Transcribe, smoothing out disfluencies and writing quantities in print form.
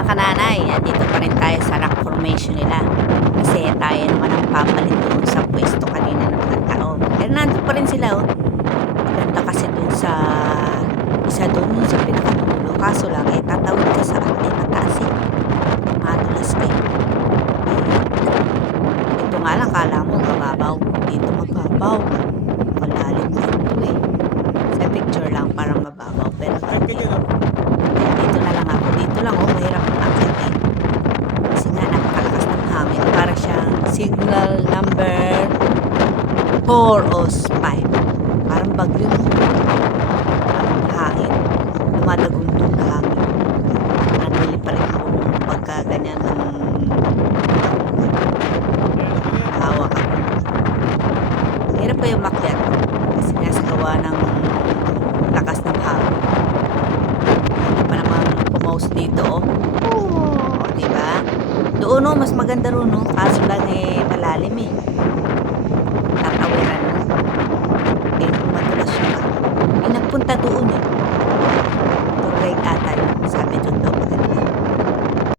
mga kananay, dito pa rin tayo sa rock formation nila. Kasi tayo naman ang papalit doon sa pwesto kanina ng mga tao. Pero nandun pa rin sila, oh. Maganda kasi doon sa isa doon yung sa pinakadulo. Kaso lang, tatawid ka sa mataas eh. Madulas ka eh. Ito nga lang, kala mo mababaw. Dito mababaw. Malalim dito eh. Sa picture lang parang mababaw. Pero dito na lang ako. Dito lang, oh, mahirap ang akit eh. Kasi nga, napakalakas ng hangin. Para siyang signal number 4 o 5. Parang bagyo. Ang hangin. Dumadagundong na hangin. Nanili pa rin ako pagka ganyan ng hawak ako. Hirap pa yung makyat. Kasi nga sa gawa ng lakas ng hangin. Hindi pa naman pumaus dito, oh. Oh, diba? Doon, oh, mas maganda ron, oh. Kaso lang, malalim, eh. Tatawiran